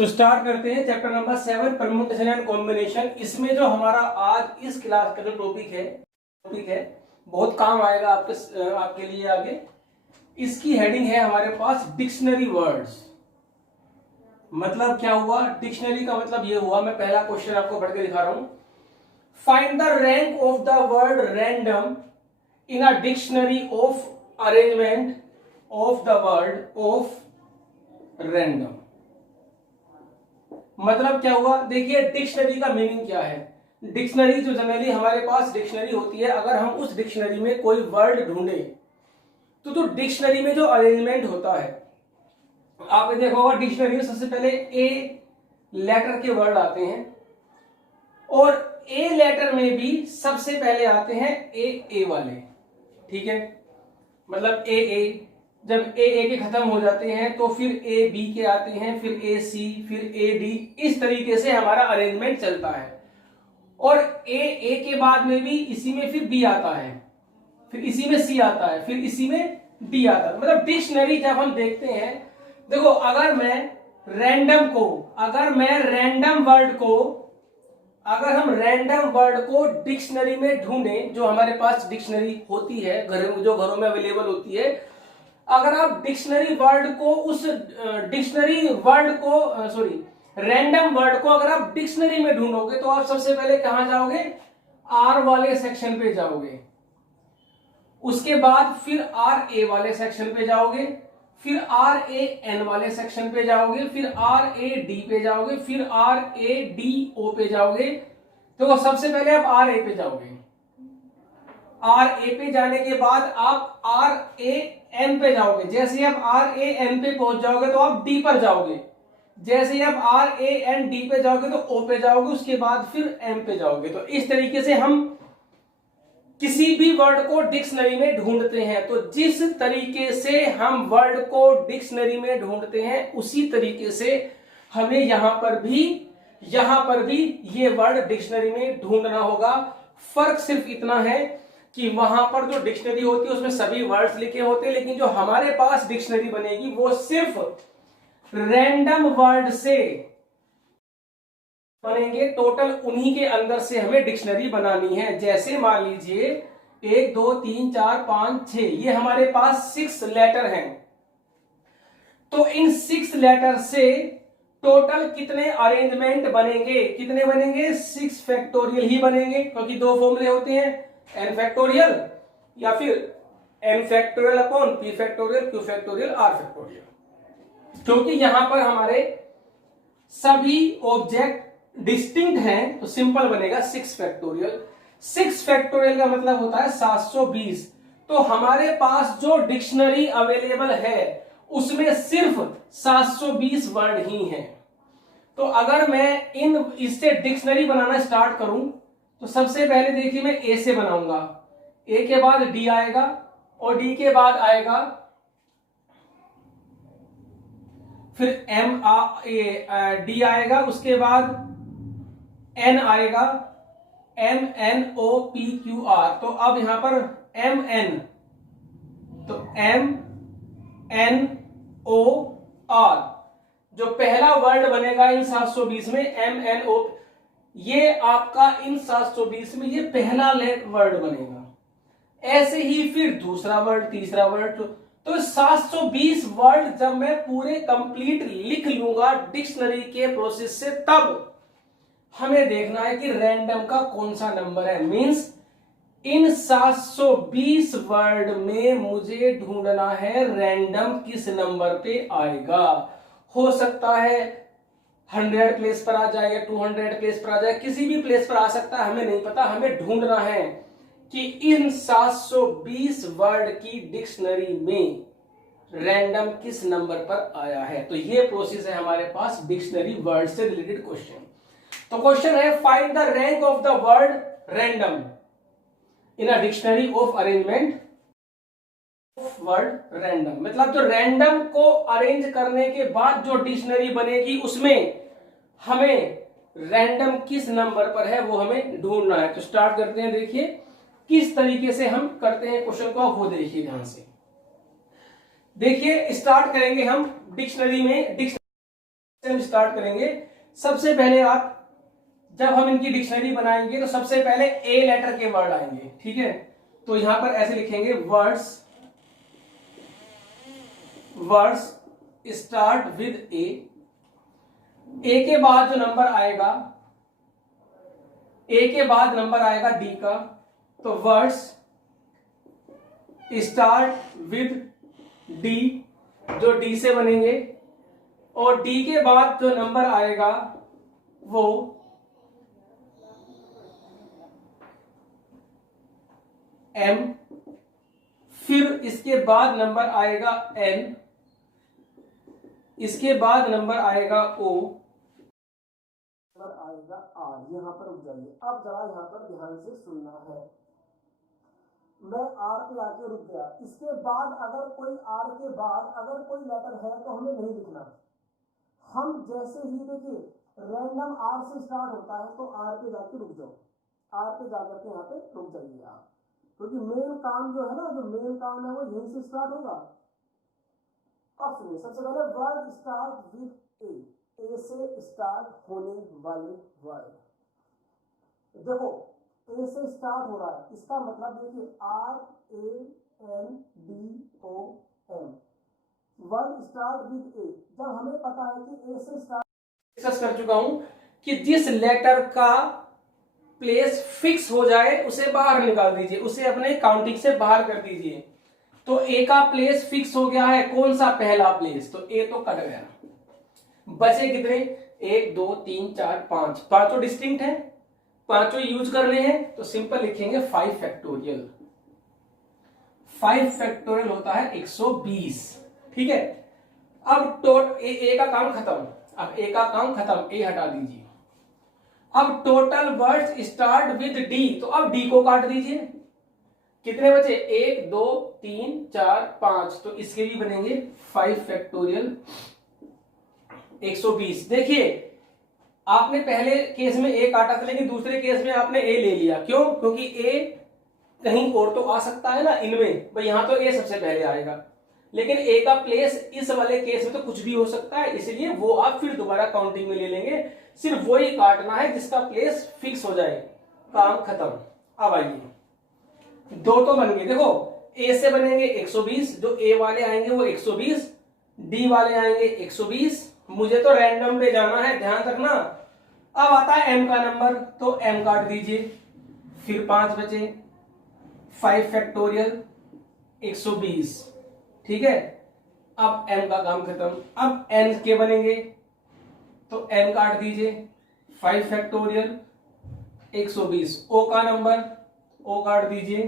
So start करते हैं chapter number 7 permutation and combination. इसमें जो हमारा आज इस क्लास का जो टॉपिक है बहुत काम आएगा आपके लिए आगे। इसकी हेडिंग है हमारे पास डिक्शनरी वर्ड्स। मतलब क्या हुआ? डिक्शनरी का मतलब ये हुआ, मैं पहला क्वेश्चन आपको पढ़ के दिखा रहा हूं। Find the rank of the word random in a dictionary of arrangement of the word of random. मतलब क्या हुआ? देखिए डिक्शनरी का मीनिंग क्या है। डिक्शनरी जो जनरली हमारे पास डिक्शनरी होती है, अगर हम उस डिक्शनरी में कोई वर्ड ढूंढे तो जो डिक्शनरी में जो अरेंजमेंट होता है, आपने देखा होगा डिक्शनरी में सबसे पहले ए लेटर के वर्ड आते हैं और ए लेटर में भी सबसे पहले आते हैं ए वाले। ठीक है, मतलब ए जब ए के खत्म हो जाते हैं तो फिर ए बी के आते हैं, फिर ए सी, फिर ए डी। इस तरीके से हमारा अरेंजमेंट चलता है। और ए के बाद में भी इसी में फिर बी आता है, फिर इसी में सी आता है, फिर इसी में डी आता है। मतलब डिक्शनरी जब हम देखते हैं, देखो अगर मैं हम रैंडम वर्ड को डिक्शनरी में ढूंढें, जो हमारे पास डिक्शनरी होती है जो घरों में अवेलेबल होती है, अगर आप रैंडम वर्ड को अगर आप डिक्शनरी में ढूंढोगे तो आप सबसे पहले कहां जाओगे? आर वाले सेक्शन पे जाओगे। उसके बाद फिर आर ए वाले सेक्शन पे जाओगे, फिर आर ए एन वाले सेक्शन पे जाओगे, फिर आर ए डी पे जाओगे, फिर आर ए डी ओ पे जाओगे। तो सबसे पहले आप आर ए पे जाओगे। आर ए पे जाने के बाद आप आर ए एन पे जाओगे। जैसे ही आप आर ए एन पे पहुंच जाओगे तो आप डी पर जाओगे। जैसे ही आप आर ए एन डी पे जाओगे तो ओ पे जाओगे, उसके बाद फिर एम पे जाओगे। तो इस तरीके से हम किसी भी वर्ड को डिक्शनरी में ढूंढते हैं। तो जिस तरीके से हम वर्ड को डिक्शनरी में ढूंढते हैं उसी तरीके से हमें यहां पर भी ये वर्ड डिक्शनरी में ढूंढना होगा। फर्क सिर्फ इतना है कि वहां पर जो डिक्शनरी होती है उसमें सभी वर्ड्स लिखे होते हैं, लेकिन जो हमारे पास डिक्शनरी बनेगी वो सिर्फ रैंडम वर्ड से बनेंगे। टोटल उन्हीं के अंदर से हमें डिक्शनरी बनानी है। जैसे मान लीजिए 1 2 3 4 5 6, ये हमारे पास 6 लेटर हैं। तो इन 6 लेटर से टोटल कितने अरेंजमेंट बनेंगे? कितने बनेंगे? 6 फैक्टोरियल ही बनेंगे, क्योंकि दो फॉर्मूले होते हैं, एन फैक्टोरियल या फिर N factorial upon P factorial, Q factorial, R factorial. क्योंकि यहां पर हमारे सभी ऑब्जेक्ट डिस्टिंक्ट हैं तो सिंपल बनेगा 6 फैक्टोरियल। 6 फैक्टोरियल का मतलब होता है 720। तो हमारे पास जो डिक्शनरी अवेलेबल है उसमें सिर्फ 720 वर्ड ही हैं। तो अगर मैं इससे डिक्शनरी बनाना स्टार्ट करूं तो सबसे पहले देखिए मैं ए से बनाऊंगा। ए के बाद डी आएगा और डी के बाद आएगा फिर डी आएगा, उसके बाद एन आएगा, M N O P Q R. तो अब यहां पर एम एन, तो एम एन ओ आर जो पहला वर्ड बनेगा इन 720 में, एम एन ओ, ये आपका इन 720 में ये पहला वर्ड बनेगा। ऐसे ही फिर दूसरा वर्ड, तीसरा वर्ड। तो 720 वर्ड जब मैं पूरे कंप्लीट लिख लूंगा डिक्शनरी के प्रोसेस से, तब हमें देखना है कि रैंडम का कौन सा नंबर है। मींस इन 720 वर्ड में मुझे ढूंढना है रैंडम किस नंबर पे आएगा। हो सकता है 100 प्लेस पर आ जाए या 200 प्लेस पर आ जाए, किसी भी प्लेस पर आ सकता है, हमें नहीं पता। हमें ढूंढना है कि इन 720 वर्ड की डिक्शनरी में रैंडम किस नंबर पर आया है। तो ये प्रोसेस है हमारे पास डिक्शनरी वर्ड से रिलेटेड क्वेश्चन। तो क्वेश्चन है find the rank of the word random in a dictionary of arrangement of word random. मतलब जो रैंडम को अरेंज करने के बाद जो डिक्शनरी बनेगी उसमें हमें रैंडम किस नंबर पर है वो हमें ढूंढना है। तो स्टार्ट करते हैं। देखिए किस तरीके से हम करते हैं क्वेश्चन को, वो देखिए ध्यान से। देखिए स्टार्ट करेंगे हम डिक्शनरी में। से हम स्टार्ट करेंगे। सबसे पहले आप, जब हम इनकी डिक्शनरी बनाएंगे तो सबसे पहले ए लेटर के वर्ड आएंगे, ठीक है। तो यहां पर ऐसे लिखेंगे वर्ड्स, वर्ड्स स्टार्ट विद ए। ए के बाद जो नंबर आएगा, ए के बाद नंबर आएगा डी का, तो वर्ड्स स्टार्ट विद डी, जो डी से बनेंगे। और डी के बाद जो नंबर आएगा वो एम, फिर इसके बाद नंबर आएगा एन, इसके बाद नंबर आएगा ओ, नंबर आएगा आर। यहां पर रुक जाइए, अब जरा यहां पर ध्यान से सुनना है। मैं आर पे आके रुक गया, इसके बाद अगर कोई आर के बाद अगर कोई लेटर है तो हमें नहीं लिखना। हम जैसे ही देखिए रैंडम आर से स्टार्ट होता है तो आर पे जाके रुक जाओ, आर पे जाकर के यहाँ पे रुक जाइए आप, क्योंकि मेन काम जो है ना, जो मेन काम है वो यहीं से स्टार्ट होगा। अब सुनिए, सबसे पहले वर्ड स्टार्ट विद ए, ए से स्टार्ट होने वाले वर्ड। देखो ए से स्टार्ट हो रहा है, इसका मतलब देखिए R A N D O M, word start with A. जब हमें पता है कि ए से स्टार्ट, डिस्कस कर चुका हूं कि जिस लेटर का प्लेस फिक्स हो जाए उसे बाहर निकाल दीजिए, उसे अपने काउंटिंग से बाहर कर दीजिए। तो ए का प्लेस फिक्स हो गया है, कौन सा? पहला प्लेस, तो ए तो कट गया। बचे कितने? 1 2 3 4 5, पांचों डिस्टिंक्ट है, पांचों यूज करने हैं, तो सिंपल लिखेंगे 5 फैक्टोरियल। 5 फैक्टोरियल होता है 120, ठीक है। अब ए का काम खत्म, अब ए का काम खत्म, ए हटा दीजिए। अब total words start with D, तो अब डी को काट दीजिए। कितने बचे? 1 2 3 4 5, तो इसके भी बनेंगे 5 फैक्टोरियल 120। देखिए आपने पहले केस में ए काटा था, लेकिन दूसरे केस में आपने ए ले लिया, क्यों? क्योंकि ए कहीं और तो आ सकता है ना इनमें, भाई यहां तो ए सबसे पहले आएगा, लेकिन ए का प्लेस इस वाले केस में तो कुछ भी हो सकता है, इसलिए वो आप फिर दोबारा काउंटिंग में ले लेंगे। सिर्फ वही काटना है जिसका प्लेस फिक्स हो जाए, काम खत्म। अब आइए, दो तो बन गए। देखो ए से बनेंगे 120, जो ए वाले आएंगे वो 120, डी वाले आएंगे 120। मुझे तो रैंडम पे जाना है, ध्यान रखना। अब आता है एम का नंबर, तो एम काट दीजिए, फिर 5 बचे, 5 फैक्टोरियल 120, ठीक है। अब एम का काम खत्म। अब एन के बनेंगे, तो एन काट दीजिए, 5 फैक्टोरियल 120। ओ का नंबर, ओ काट दीजिए,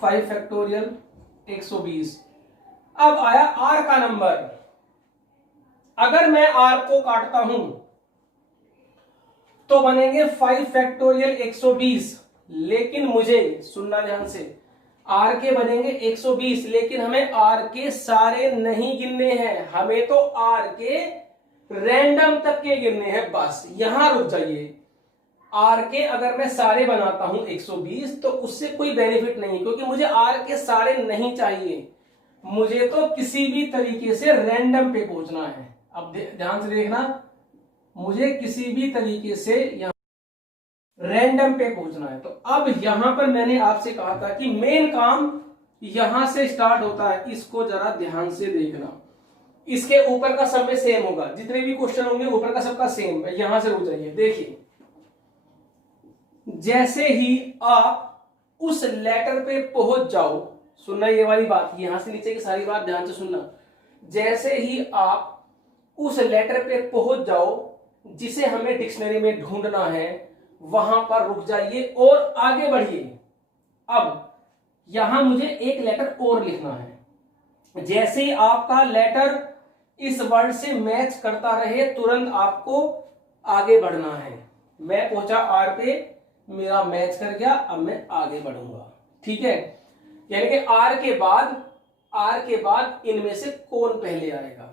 5 फैक्टोरियल 120। अब आया आर का नंबर। अगर मैं आर को काटता हूं तो बनेंगे 5 फैक्टोरियल 120, लेकिन मुझे सुनना ध्यान से, आर के बनेंगे 120, लेकिन हमें आर के सारे नहीं गिनने हैं, हमें तो आर के रैंडम तक के गिनने हैं, बस। यहां रुक जाइए। आर के अगर मैं सारे बनाता हूं 120 तो उससे कोई बेनिफिट नहीं, क्योंकि मुझे आर के सारे नहीं चाहिए, मुझे तो किसी भी तरीके से रैंडम पे पहुंचना है। अब ध्यान से देखना, मुझे किसी भी तरीके से यहां रैंडम पे पहुंचना है। तो अब यहां पर मैंने आपसे कहा था कि मेन काम यहां से स्टार्ट होता है, इसको जरा ध्यान से देखना। इसके ऊपर का सब में सेम होगा, जितने भी क्वेश्चन होंगे ऊपर का सबका सेम। यहां से रुक जाइए, देखिए जैसे ही आप उस लेटर पे पहुंच जाओ, सुनना ये वाली बात, यहां से नीचे की सारी बात ध्यान से सुनना। जैसे ही आप उस लेटर पे पहुंच जाओ जिसे हमें डिक्शनरी में ढूंढना है, वहां पर रुक जाइए और आगे बढ़िए। अब यहां मुझे एक लेटर और लिखना है। जैसे ही आपका लेटर इस वर्ड से मैच करता रहे, तुरंत आपको आगे बढ़ना है। मैं पहुंचा आर पे, मेरा मैच कर गया, अब मैं आगे बढ़ूंगा, ठीक है। यानी कि आर के बाद इनमें से कौन पहले आएगा?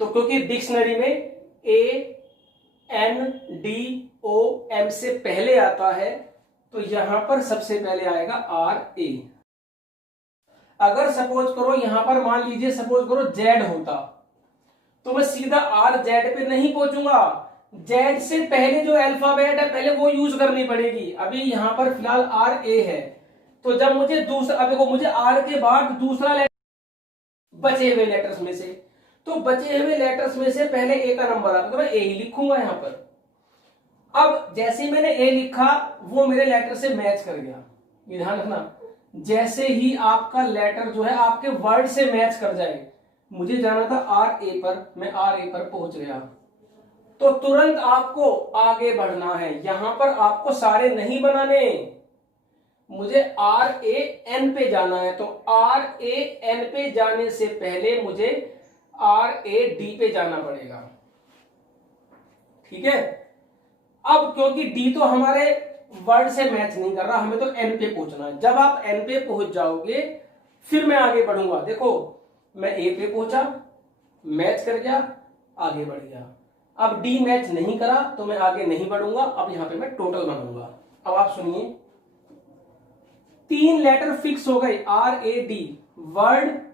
तो क्योंकि डिक्शनरी में ए एन डी ओ एम से पहले आता है, तो यहां पर सबसे पहले आएगा आर ए। अगर सपोज करो यहां पर मान लीजिए सपोज करो जेड होता, तो मैं सीधा आर जेड पे नहीं पहुंचूंगा, जेड से पहले जो अल्फाबेट है पहले वो यूज करनी पड़ेगी। अभी यहां पर फिलहाल आर ए है, तो जब मुझे दूसरा, अब देखो मुझे आर के बाद दूसरा लेटर बचे हुए लेटर्स में से, तो बचे हुए लेटर्स में से पहले ए का नंबर आता, तो मैं ए ही लिखूंगा यहां पर। अब जैसे ही मैंने ए लिखा वो मेरे लेटर से मैच कर गया, ये ध्यान रखना, जैसे ही आपका लेटर जो है आपके वर्ड से मैच कर जाए, मुझे जाना था आर ए पर, मैं आर ए पर पहुंच गया, तो तुरंत आपको आगे बढ़ना है। यहां पर आपको सारे नहीं बनाने, मुझे आर ए एन पे जाना है, तो आर ए एन पे जाने से पहले मुझे आर ए डी पे जाना पड़ेगा, ठीक है। अब क्योंकि डी तो हमारे वर्ड से मैच नहीं कर रहा, हमें तो एन पे पहुंचना है। जब आप एन पे पहुंच जाओगे फिर मैं आगे बढ़ूंगा। देखो मैं ए पे पहुंचा, मैच कर गया, आगे बढ़ गया। अब डी मैच नहीं करा तो मैं आगे नहीं बढ़ूंगा, अब यहां पे मैं टोटल बनाऊंगा। अब आप सुनिए, 3 लेटर फिक्स हो गए, R A D, word,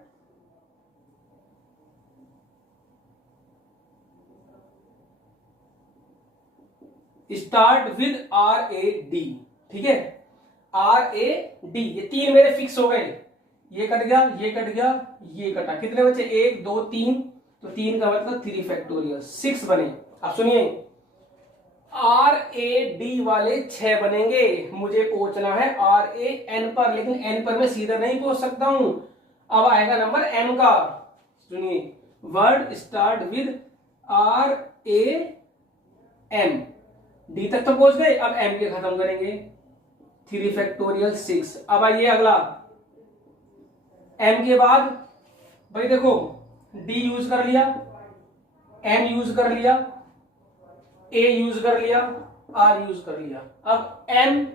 start with R A D, ठीक है, आर ए डी, ये 3 मेरे फिक्स हो गए। ये कट गया, ये कट गया, ये कटा, कितने बचे, 1 2 3, तो 3 का मतलब 3 फैक्टोरियल 6 बने। अब सुनिए, आर ए डी वाले 6 बनेंगे, मुझे पहुंचना है आर ए एन पर, लेकिन एन पर मैं सीधा नहीं पहुंच सकता हूं। अब आएगा नंबर एम का, सुनिए, word start with R A M, D तक तो पहुंच गए, अब एम के खत्म करेंगे, 3 फैक्टोरियल 6। अब आइए अगला, एम के बाद भाई देखो डी यूज कर लिया, एम यूज कर लिया, ए यूज कर लिया, आर यूज कर लिया। अब एम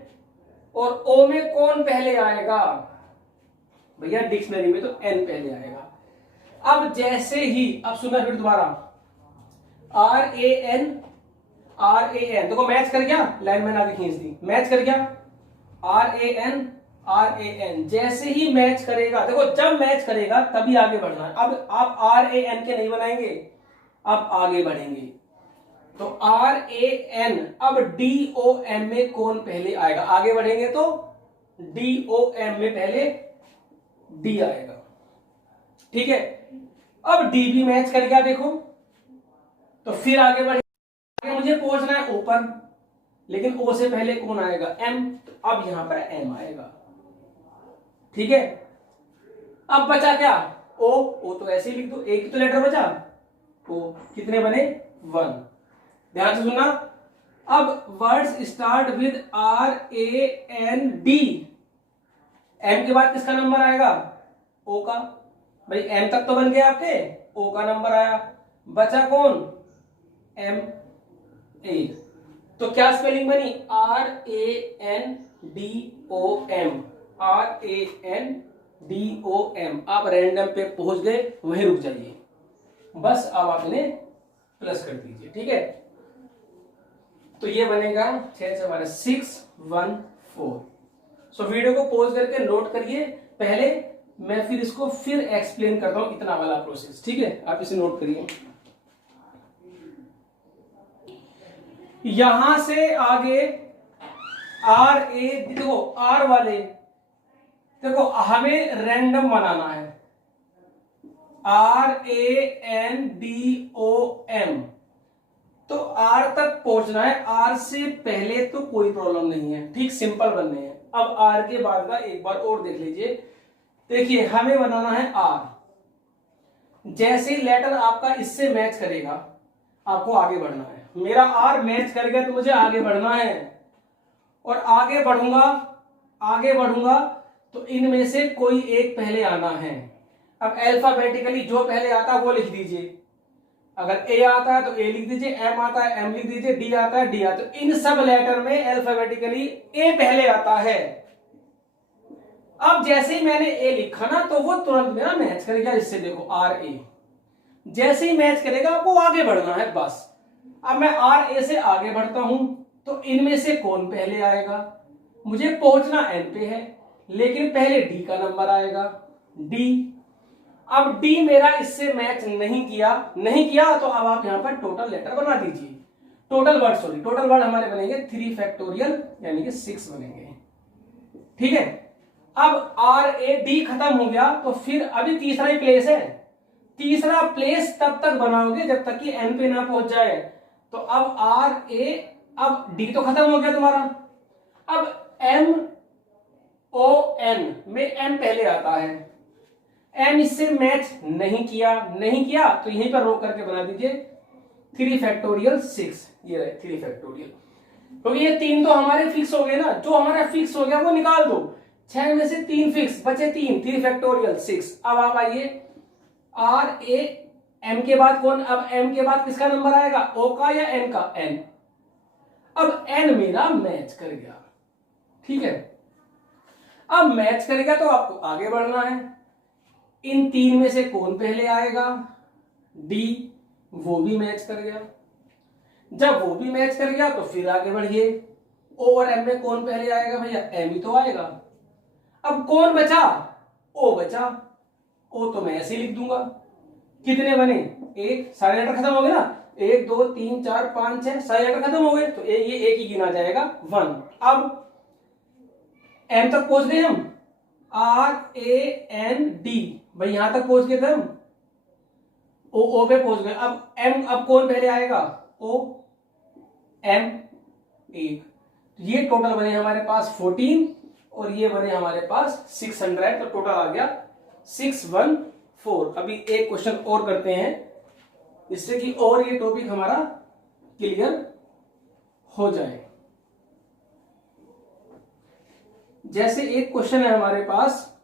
और ओ में कौन पहले आएगा भैया, डिक्शनरी में तो एन पहले आएगा। अब जैसे ही, अब सुना फिर दोबारा, R A N, R A N, देखो मैच कर गया, लाइन मैंने आगे खींच दी, मैच कर गया, R A N, R A N, जैसे ही मैच करेगा, देखो जब मैच करेगा तभी आगे बढ़ना है। अब आप आर ए एन के नहीं बनाएंगे, अब आगे बढ़ेंगे, तो आर ए एन, अब डी ओ एम में कौन पहले आएगा, आगे बढ़ेंगे तो डी ओ एम में पहले डी आएगा, ठीक है। अब डी भी मैच कर गया देखो, तो फिर आगे बढ़े, मुझे पहुंचना है ओ पर, लेकिन ओ से पहले कौन आएगा, एम, तो अब यहां पर एम आएगा, ठीक है। अब बचा क्या, ओ तो ऐसे ही लिख दो, एक ही तो लेटर बचा, ओ, कितने बने, 1, ध्यान से सुनना। अब words start with R A N D, M के बाद किसका नंबर आएगा, ओ का, भाई एम तक तो बन गया आपके, ओ का नंबर आया, बचा कौन, एम ए, तो क्या स्पेलिंग बनी, R A N D O M, R A N D O M. आप रैंडम पे पहुंच गए, वहीं रुक जाइए बस, अब आप इन्हें प्लस कर दीजिए, ठीक है। तो ये बनेगा 6 से 12, 6 1 4। सो वीडियो को पॉज करके नोट करिए, पहले मैं फिर इसको फिर एक्सप्लेन करता हूं, इतना वाला प्रोसेस, ठीक है, आप इसे नोट करिए। यहां से आगे आर ए, देखो आर वाले, देखो हमें रैंडम बनाना है, R A N D O M, तो आर तक पहुंचना है, आर से पहले तो कोई प्रॉब्लम नहीं है, ठीक, सिंपल बनने हैं। अब आर के बाद का एक बार और देख लीजिए, देखिए हमें बनाना है आर, जैसे लेटर आपका इससे मैच करेगा आपको आगे बढ़ना है। मेरा आर मैच कर गया तो मुझे आगे बढ़ना है, और आगे बढ़ूंगा तो इनमें से कोई एक पहले आना है। अब अल्फाबेटिकली जो पहले आता है वो लिख दीजिए, अगर ए आता है तो ए लिख दीजिए, एम आता है एम लिख दीजिए, डी आता है डी आता है, इन सब लेटर में अल्फाबेटिकली ए पहले आता है। अब जैसे ही मैंने ए लिखा ना तो वो तुरंत मेरा मैच करेगा इससे, देखो आर ए, जैसे ही मैच करेगा आपको आगे बढ़ना है बस। अब मैं आर ए से आगे बढ़ता हूं तो इनमें से कौन पहले आएगा, मुझे पहुंचना एन पे है, लेकिन पहले डी का नंबर आएगा, डी। अब डी मेरा इससे मैच नहीं किया तो अब आप यहां पर टोटल लेटर बना दीजिए, टोटल वर्ड हमारे बनेंगे 3 फैक्टोरियल यानी कि 6 बनेंगे। ठीक है, अब आर ए डी खत्म हो गया तो फिर अभी तीसरा ही प्लेस है, तीसरा प्लेस तब तक बनाओगे जब तक कि एन पे ना पहुंच जाए। तो अब आर ए, अब डी तो खत्म हो गया तुम्हारा, अब एम ओ एन में एम पहले आता है, एम इससे मैच नहीं किया तो यहीं पर रोक करके बना दीजिए 3 फैक्टोरियल 6, ये रहे 3 फैक्टोरियल। तो ये 3 तो हमारे फिक्स हो गए ना, जो हमारा फिक्स हो गया वो निकाल दो, 6 में से 3 फिक्स बचे 3 फैक्टोरियल 6। अब आप आइए आर ए एम के बाद कौन, अब एम के बाद किसका नंबर आएगा, ओ का या एन का, एन। अब एन मेरा मैच कर गया। ठीक है, अब मैच करेगा तो आपको आगे बढ़ना है, इन 3 में से कौन पहले आएगा, डी, वो भी मैच कर गया। जब वो भी मैच कर गया तो फिर आगे बढ़िए, ओ और एम में कौन पहले आएगा, भैया एम ही तो आएगा। अब कौन बचा, ओ बचा, ओ तो मैं ऐसे ही लिख दूंगा, कितने बने, एक, सारे लेटर खत्म हो गए ना, 1 2 3 4 5 6, सारे लेटर खत्म हो गए तो ये एक ही गिना जाएगा 1। अब एम तक पहुंच गए हम, आर ए एन डी, भाई यहां तक पहुंच गए थे हम, ओ पे पहुंच गए। अब एम, अब कौन पहले आएगा, ओ एम 1, ये टोटल बने हमारे पास 14 और ये बने हमारे पास 600, तो टोटल आ गया 614। अभी एक क्वेश्चन और करते हैं जिससे कि और ये टॉपिक हमारा क्लियर हो जाए। जैसे एक क्वेश्चन है हमारे पास,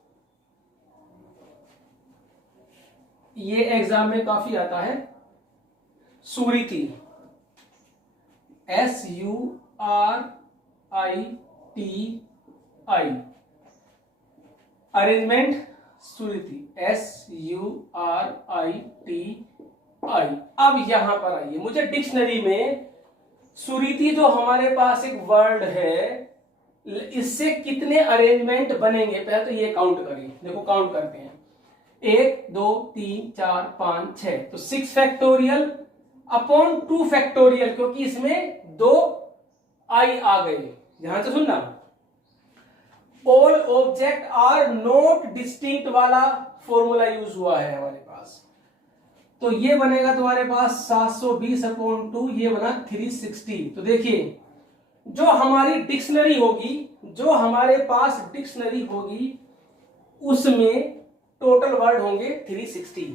ये एग्जाम में काफी आता है, सुरीति, SURITI, अरेंजमेंट सुरीति, SURITI। अब यहां पर आइए, मुझे डिक्शनरी में सुरीति जो हमारे पास एक वर्ड है, इससे कितने अरेंजमेंट बनेंगे पहले तो ये काउंट करिए। देखो काउंट करते हैं, 1 2 3 4 5 6, तो 6 फैक्टोरियल अपॉन 2 फैक्टोरियल, क्योंकि इसमें 2 आई आ गए। ध्यान से सुनना, all object are not distinct वाला फॉर्मूला यूज हुआ है हमारे पास, तो ये बनेगा तुम्हारे पास 720 अपॉन 2, ये बना 360। तो देखिए जो हमारी डिक्शनरी होगी, जो हमारे पास डिक्शनरी होगी उसमें टोटल वर्ड होंगे 360।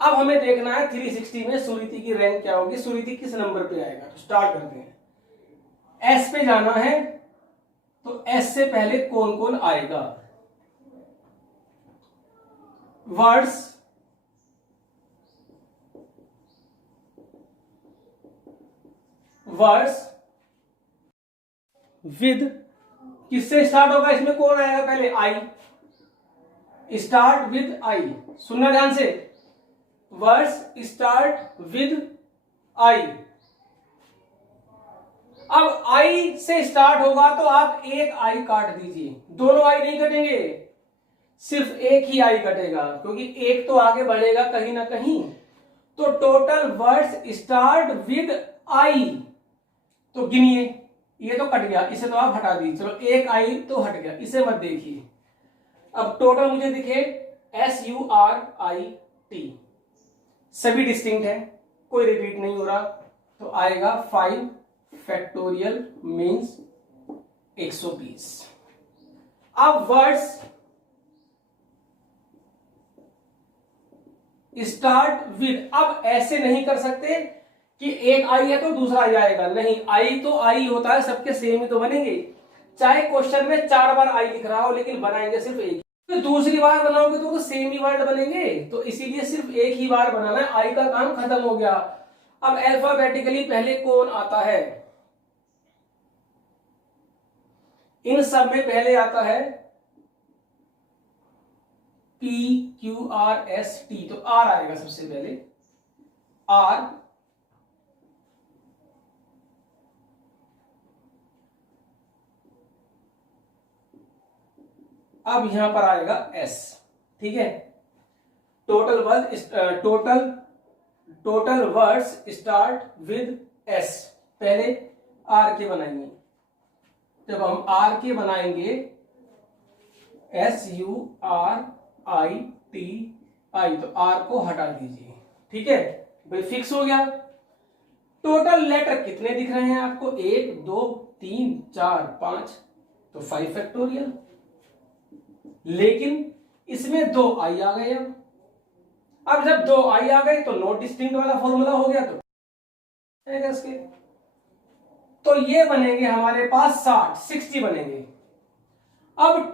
अब हमें देखना है 360 में सुरीति की रैंक क्या होगी, सुरीति किस नंबर पे आएगा। तो स्टार्ट करते हैं, एस पे जाना है, तो एस से पहले कौन कौन आएगा, वर्ड्स, विद, किससे स्टार्ट होगा, इसमें कौन आएगा पहले, आई, स्टार्ट विद आई। सुनना ध्यान से, वर्ड्स स्टार्ट विद आई। अब आई से स्टार्ट होगा तो आप एक आई काट दीजिए, दोनों आई नहीं कटेंगे, सिर्फ एक ही आई कटेगा, क्योंकि एक तो आगे बढ़ेगा कहीं ना कहीं। तो total words start with I, तो गिनिए, ये तो कट गया, इसे तो आप हटा दीजिए, चलो एक आई तो हट गया, इसे मत देखिए। अब टोटल मुझे दिखे SURIT, सभी डिस्टिंक्ट है, कोई रिपीट नहीं हो रहा, तो आएगा 5 फैक्टोरियल मीन्स 120। अब वर्ड्स स्टार्ट विद, अब ऐसे नहीं कर सकते कि एक आई है तो दूसरा आई आएगा, नहीं, आई तो आई होता है, सबके सेम ही तो बनेंगे, चाहे क्वेश्चन में 4 बार आई लिख रहा हो लेकिन बनाएंगे सिर्फ एक। तो दूसरी बार बनाओगे तो सेम ही वर्ड बनेंगे, तो इसीलिए सिर्फ एक ही बार बनाना है, आई का काम खत्म हो गया। अब अल्फाबेटिकली पहले कौन आता है, इन सब में पहले आता है PQRST, तो आर आएगा सबसे पहले, आर, अब यहां पर आएगा एस। ठीक है, total words start with S. पहले आर के बनाएंगे। जब हम आर के बनाएंगे, SURITI, तो आर को हटा दीजिए। ठीक है भाई, फिक्स हो गया। टोटल लेटर कितने दिख रहे हैं आपको? 1 2 3 4 5, तो 5 फैक्टोरियल। लेकिन इसमें 2 आई आ गए। अब जब 2 आई आ गए तो नॉट डिस्टिंक्ट वाला फॉर्मूला हो गया। तो ये बनेंगे हमारे पास 60 बनेंगे। अब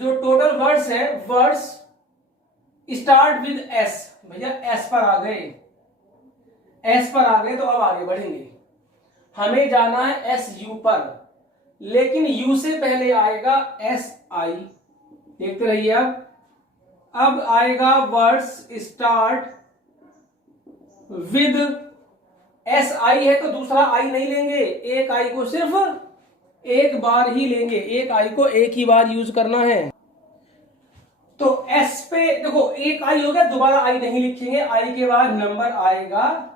जो टोटल वर्ड्स है, वर्ड्स स्टार्ट विद एस। भैया एस पर आ गए, तो अब आगे बढ़ेंगे। हमें जाना है SU पर, लेकिन U से पहले आएगा SI। देखते रहिए। अब आएगा वर्ड्स स्टार्ट विद SI है, तो दूसरा आई नहीं लेंगे, एक आई को सिर्फ एक बार ही लेंगे, एक आई को एक ही बार यूज करना है। तो S पे देखो, एक आई हो गया, दोबारा आई नहीं लिखेंगे। आई के बाद नंबर आएगा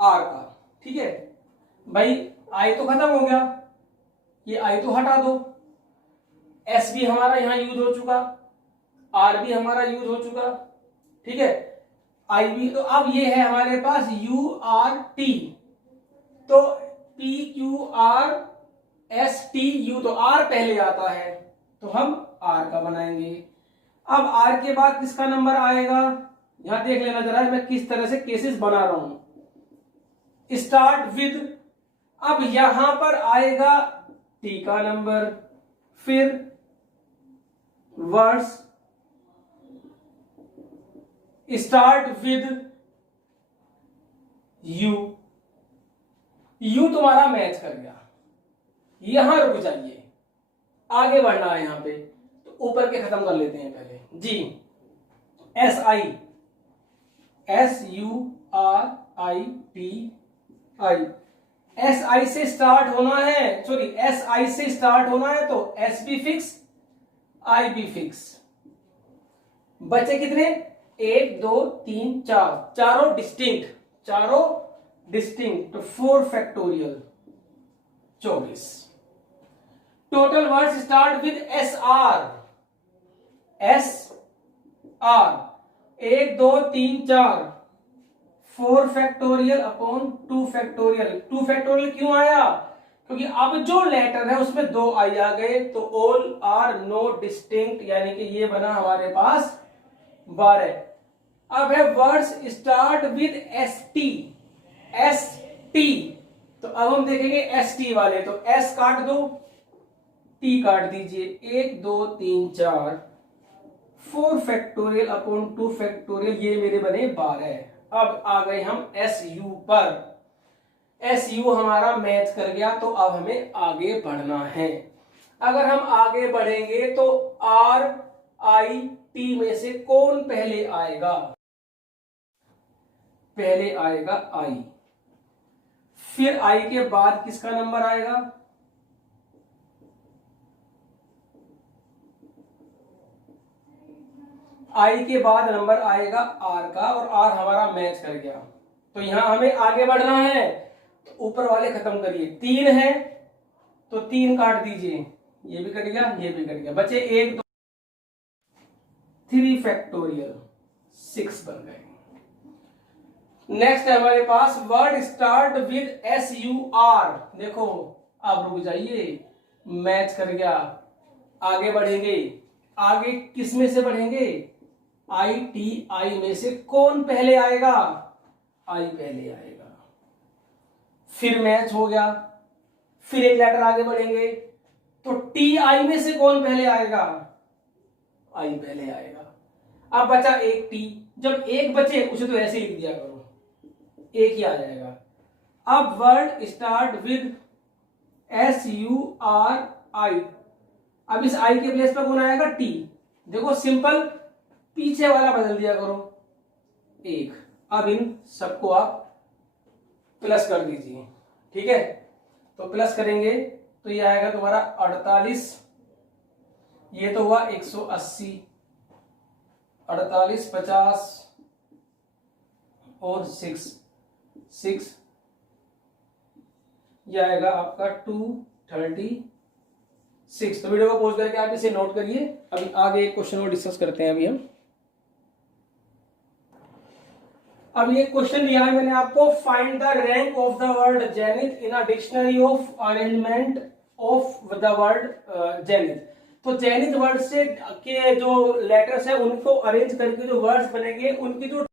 R का। ठीक है भाई, आई तो खत्म हो गया, ये आई तो हटा दो। S भी हमारा यहां यूज हो चुका, R भी हमारा यूज हो चुका। ठीक है, आई भी। तो अब ये है हमारे पास URT, तो PQRSTU, तो R पहले आता है, तो हम R का बनाएंगे। अब R के बाद किसका नंबर आएगा? यहां देख लेना जरा, मैं किस तरह से केसेस बना रहा हूं। स्टार्ट विद, अब यहां पर आएगा T का नंबर, फिर वर्ड्स स्टार्ट विद U तुम्हारा मैच कर गया। यहां रुक जाइए, आगे बढ़ना है यहां पे, तो ऊपर के खत्म कर लेते हैं पहले जी। SI से स्टार्ट होना है, SI से स्टार्ट होना है, तो S भी फिक्स, I भी फिक्स। बचे कितने? 1 2 3 4, चारों डिस्टिंक्ट, तो 4 factorial 24। Total words start with SR। 1 2 3 4, 4 factorial upon 2 factorial. 2 factorial क्यों आया? क्योंकि अब जो लेटर है उसमें 2 आई आ गए, तो ऑल आर नो डिस्टिंक्ट, यानी कि ये बना हमारे पास 12। अब है वर्ड्स स्टार्ट विद ST, तो अब हम देखेंगे ST वाले, तो S काट दो, T काट दीजिए। 1 2 3 4, 4 फैक्टोरियल अपॉन 2 फैक्टोरियल, ये मेरे बने 12। अब आ गए हम SU पर। SU हमारा मैच कर गया, तो अब हमें आगे बढ़ना है। अगर हम आगे बढ़ेंगे तो RIT में से कौन पहले आएगा? पहले आएगा I, फिर I के बाद किसका नंबर आएगा? I के बाद नंबर आएगा R का, और R हमारा मैच कर गया, तो यहां हमें आगे बढ़ना है। तो ऊपर वाले खत्म करिए। 3 है तो 3 काट दीजिए, ये भी कट गया, ये भी कट गया, बचे 1 2 3 फैक्टोरियल 6 बन गए। नेक्स्ट है हमारे पास वर्ड स्टार्ट विद SUR। देखो अब रुक जाइए, मैच कर गया, आगे बढ़ेंगे। आगे किस में से बढ़ेंगे? ITI में से कौन पहले आएगा? I पहले आएगा, फिर मैच हो गया, फिर एक लेटर आगे बढ़ेंगे, तो TI में से कौन पहले आएगा? I पहले आएगा। अब बचा एक T, जब एक बचे उसे तो ऐसे ही लिख दिया करो, एक ही आ जाएगा। अब वर्ड स्टार्ट विद SURI, अब इस I के प्लेस पर कौन आएगा? T। देखो सिंपल, पीछे वाला बदल दिया करो 1। अब इन सबको आप प्लस कर दीजिए। ठीक है, तो प्लस करेंगे तो ये आएगा तुम्हारा 48, ये तो हुआ 180, 48, 50 और 6 यह आएगा आपका 236। तो वीडियो को पॉज करके आप इसे नोट करिए। अभी आगे एक क्वेश्चन को डिस्कस करते हैं। अब ये क्वेश्चन दिया है मैंने आपको, find the rank of the word zenith in a dictionary of arrangement of the word zenith. तो जेनिथ वर्ड से के जो लेटर्स है उनको अरेंज करके जो वर्ड्स बनेंगे उनकी जो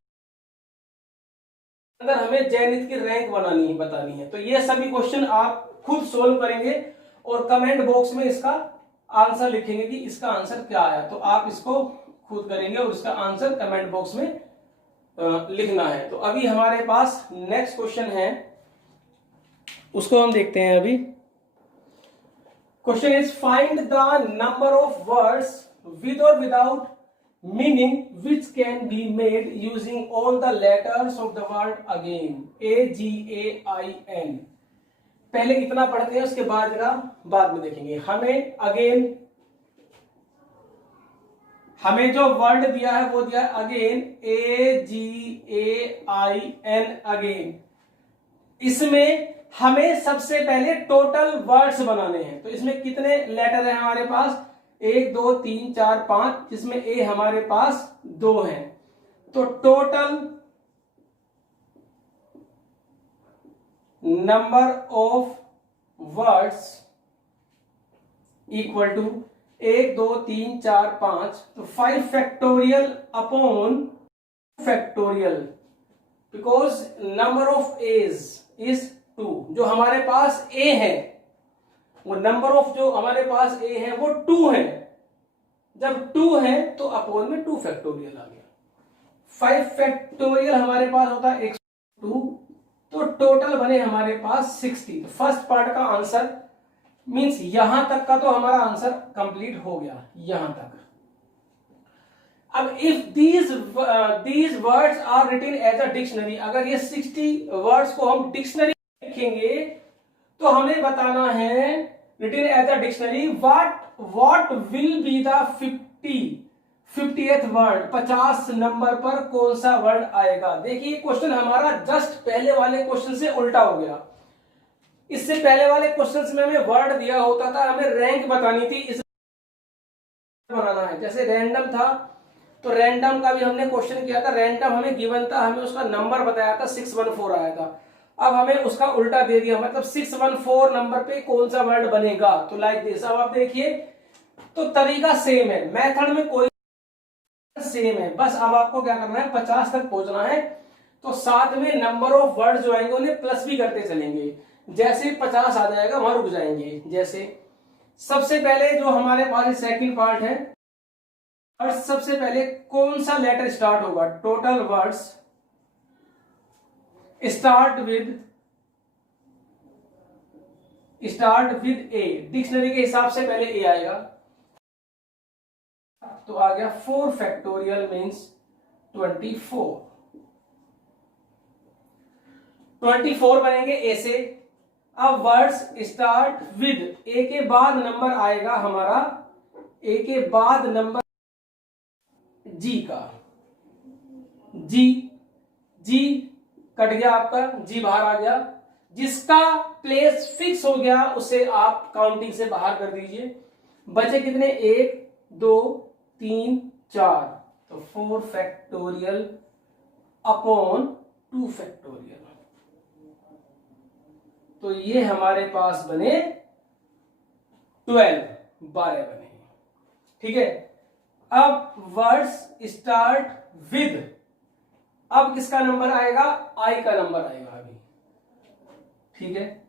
अगर हमें जेनिथ की रैंक बतानी है। तो ये सभी क्वेश्चन आप खुद सोल्व करेंगे और कमेंट बॉक्स में इसका आंसर लिखेंगे कि इसका आंसर क्या आया। तो आप इसको खुद करेंगे और इसका आंसर कमेंट बॉक्स में लिखना है। तो अभी हमारे पास नेक्स्ट क्वेश्चन है, उसको हम देखते हैं। अभी question is find the number of words with और without meaning which can be made using all the letters of the word again, AGAIN। पहले इतना पढ़ते हैं, उसके बाद बाद में देखेंगे। हमें जो वर्ड दिया है वो दिया है अगेन, AGAIN अगेन। इसमें हमें सबसे पहले टोटल वर्ड्स बनाने हैं। तो इसमें कितने लेटर हैं हमारे पास? 1 2 3 4 5, जिसमें ए हमारे पास 2 हैं। तो total number of words equal to 1 2 3 4 5, तो 5 factorial upon factorial, because number of A's is 2। जो हमारे पास ए है वो नंबर ऑफ जो हमारे पास ए है वो 2 है। जब 2 है तो अपॉन में 2 फैक्टोरियल आ गया। 5 फैक्टोरियल हमारे पास होता है 102, तो टोटल बने हमारे पास 60। तो फर्स्ट पार्ट का आंसर मींस यहां तक का तो हमारा आंसर कंप्लीट हो गया, यहां तक। अब if these words are written as a dictionary, अगर ये 60 वर्ड्स को हम डिक्शनरी लिखेंगे तो हमें बताना है written as a dictionary what will be the 50th word, 50 number पर कौन सा वर्ड आएगा। देखिए क्वेश्चन हमारा जस्ट पहले वाले क्वेश्चन से उल्टा हो गया। इससे पहले वाले क्वेश्चंस में हमें वर्ड दिया होता था, हमें रैंक बतानी थी, इस बनाना है। जैसे रैंडम था तो रैंडम का भी हमने क्वेश्चन किया था, रैंडम हमें गिवन था, हमें उसका नंबर बताया था, 614 आया था। अब हमें उसका उल्टा दे दिया, मतलब 614 नंबर पे कौन सा वर्ड बनेगा। तो लाइक दिस। अब आप देखिए तो तरीका सेम है, मेथड में कोई सेम है, बस अब आपको क्या करना है, 50 तक पहुंचना है। तो साथ में नंबर ऑफ वर्ड जो आएंगे उन्हें प्लस भी करते चलेंगे। जैसे 50 आ जाएगा वहां रुक जाएंगे। जैसे सबसे पहले जो हमारे पास सेकंड पार्ट है, और सबसे पहले कौन सा लेटर स्टार्ट होगा, total words start with A. Dictionary के हिसाब से पहले ए आएगा, तो आ गया 4 फैक्टोरियल मीन्स 24 बनेंगे ए से। अब वर्ड्स स्टार्ट विद, ए के बाद नंबर आएगा हमारा, ए के बाद नंबर जी का, जी कट गया आपका, जी बाहर आ गया। जिसका प्लेस फिक्स हो गया उसे आप काउंटिंग से बाहर कर दीजिए। बचे कितने, 1 2 3 4, तो 4 फैक्टोरियल अपॉन 2 फैक्टोरियल। तो ये हमारे पास बने 12 बने। ठीक है। अब वर्ड्स स्टार्ट विद, अब किसका नंबर आएगा, आई का नंबर आएगा अभी। ठीक है।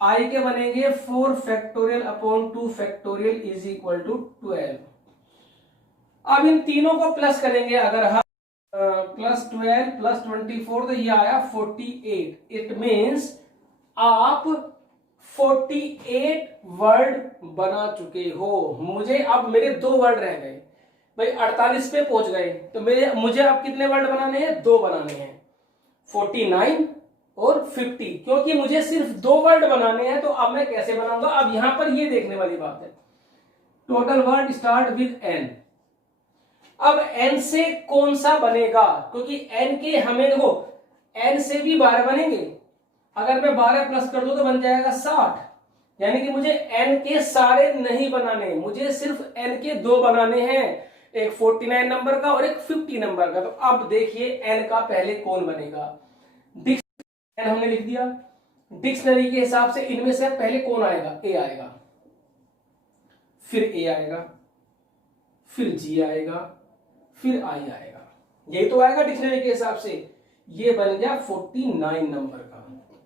आई के बनेंगे 4 factorial upon 2 factorial is equal to 12। अब इन तीनों को प्लस करेंगे, अगर हम प्लस 12 प्लस 24, तो ये आया 48। इट मीन्स आप 48 वर्ड बना चुके हो। मुझे अब मेरे 2 वर्ड रह गए भाई, 48 पे पहुंच गए, तो मुझे अब कितने वर्ड बनाने हैं, 2 बनाने हैं, 49 और 50। क्योंकि मुझे सिर्फ 2 वर्ड बनाने हैं, तो अब मैं कैसे बनाऊंगा। अब यहां पर ये देखने वाली बात है, total word start with N. अब n से कौन सा बनेगा, क्योंकि n के हमें देखो n से भी 12 बनेंगे, अगर मैं 12 प्लस कर दूं तो बन जाएगा 60, यानी कि मुझे n के सारे नहीं बनाने, मुझे सिर्फ n के 2 बनाने हैं, एक 49 नंबर का और एक 50 नंबर का। तो अब देखिए n का पहले कौन बनेगा, डिक्शनरी हमने लिख दिया, डिक्शनरी के हिसाब से इनमें से पहले कौन आएगा, a आएगा, फिर a आएगा, फिर g आएगा, फिर i आएगा, यही तो आएगा डिक्शनरी के हिसाब से। ये बन गया 49 नंबर का।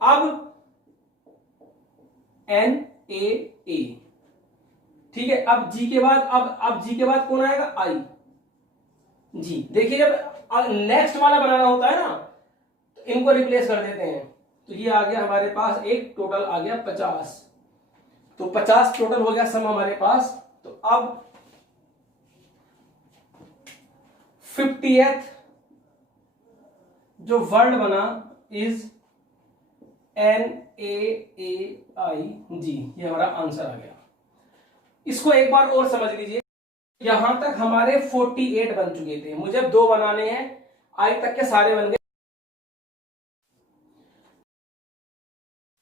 अब n a a, ठीक है। अब g के बाद अब g के बाद कौन आएगा, i g। देखिए जब नेक्स्ट वाला बनाना होता है ना तो इनको रिप्लेस कर देते हैं, तो ये आ गया हमारे पास एक टोटल आ गया 50, तो 50 टोटल हो गया सम हमारे पास। तो अब 50th जो वर्ड बना इज NAAIG, ये हमारा आंसर आ गया। इसको एक बार और समझ लीजिए, यहां तक हमारे 48 बन चुके थे, मुझे 2 बनाने हैं, आई तक के सारे बन गए,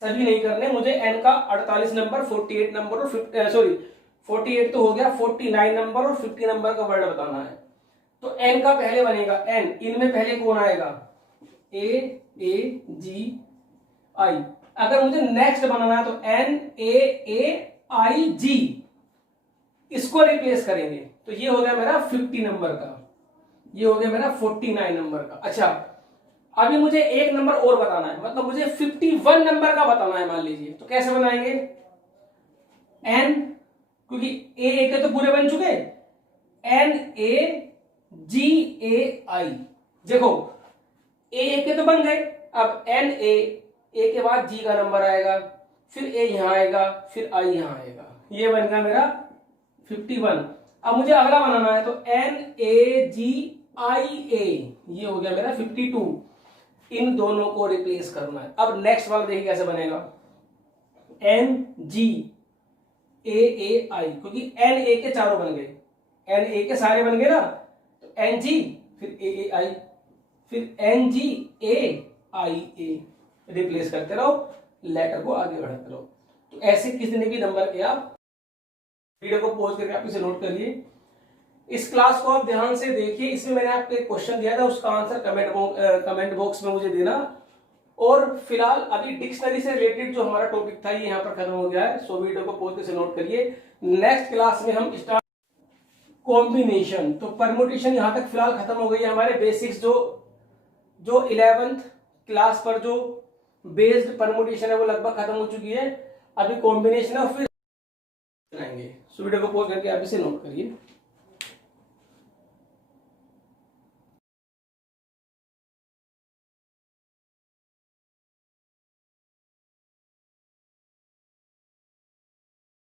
सभी नहीं करने मुझे। n का 48 नंबर, 48 नंबर और 48 तो हो गया, 49 नंबर और 50 नंबर का वर्ड बताना है। तो n का पहले बनेगा n, इनमें पहले कौन आएगा, AAGI। अगर मुझे नेक्स्ट बनाना है तो NAAIG, इसको रिप्लेस करेंगे, तो ये हो गया मेरा 50 नंबर का, ये हो गया मेरा 49 नंबर का। अच्छा अभी मुझे एक नंबर और बताना है, मतलब मुझे 51 नंबर का बताना है मान लीजिए, तो कैसे बनाएंगे, n, क्योंकि a के तो पूरे बन चुके, NAGAI, देखो a के तो बन गए, अब a के बाद g का नंबर आएगा, फिर a यहां आएगा, फिर i यहां आएगा, ये बन गया मेरा 51। अब मुझे अगला बनाना है तो NAGIA, ये हो गया मेरा 52, इन दोनों को रिप्लेस करना है। अब नेक्स्ट वाला देखिए कैसे बनेगा, NGAAI, क्योंकि NA के चारों बन गए, NA के सारे बन गए ना, तो NG फिर AAI फिर NGAIA, रिप्लेस करते रहो, लेटर को आगे बढ़ाते रहो। तो ऐसे किसी ने भी नंबर के आप वीडियो को पॉज करके आप इसे नोट करिए। इस क्लास को आप ध्यान से देखिए, इसमें मैंने आपको एक क्वेश्चन दिया था, उसका आंसर कमेंट बॉक्स में मुझे देना। और फिलहाल अभी डिक्शनरी से रिलेटेड जो हमारा टॉपिक था ये यहाँ पर खत्म हो गया है, सो वीडियो को पॉज करके नोट करिए। नेक्स्ट क्लास में हम स्टार्ट कॉम्बिनेशन, तो परमुटेशन यहाँ तक फिलहाल खत्म हो गई है हमारे बेसिक्स, जो 11th क्लास पर जो बेस्ड परमुटेशन है वो लगभग खत्म हो चुकी है। अभी कॉम्बिनेशन है और फिर आएंगे, सो वीडियो को पॉज करके आप इसे नोट करिए।